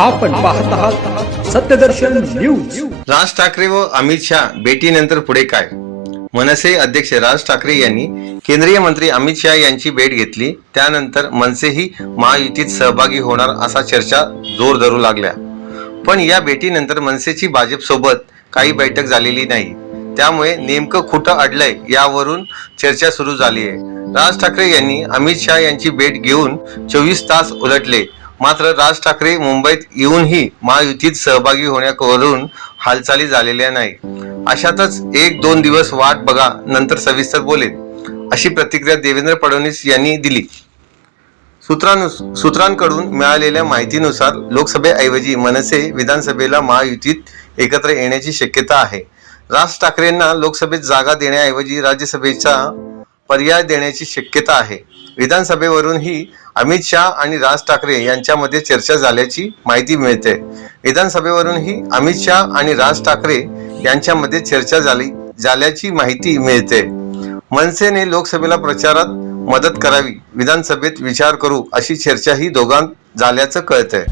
आपण पाहत आहात सत्यदर्शन न्यूज। राज ठाकरे व अमित शाह भेटीनंतर पुढे काय? मनसे अध्यक्ष राज ठाकरे यांनी केंद्रीय मंत्री अमित शाह यांची भेट घेतली। त्यानंतर मनसेही महायुतीत सहभागी होणार असा चर्चा जोर धरू लागल्या। पण या भेटीनंतर मनसेची भाजप सोबत काही बैठक झालेली नाही। त्यामुळे नेमकं कुठं अडलंय यावरून चर्चा सुरू झाली आहे। राज ठाकरे यांनी अमित शाह यांची भेट घेऊन 24 तास उलटले, मात्र राज ठाकरे मुंबईत येऊनही महायुतीत सहभागी होण्यावरून हालचाली झालेल्या नाही। अशातच 1-2 दिवस वाट बघा, नंतर सविस्तर बोलेन, अशी प्रतिक्रिया देवेंद्र फडणवीस यांनी दिली। सूत्रांकडून मिळालेल्या माहितीनुसार लोकसभेऐवजी मनसे विधानसभेला महायुतीत एकत्र येण्याची शक्यता आहे। राज ठाकरेंना लोकसभेत जागा देण्याऐवजी राज्यसभेचा पर्याय देण्याची शक्यता आहे। विधानसभेवरूनही अमित शाह आणि राज ठाकरे यांच्यामध्ये चर्चा झाल्याची माहिती मिळते। विधानसभेवरूनही अमित शाह आणि राज ठाकरे यांच्यामध्ये चर्चा झाल्याची माहिती मिळते। मनसेने लोकसभेला प्रचारात मदत करावी, विधानसभेत विचार करू अशी चर्चाही दोघांत झाल्याचं कळतंय।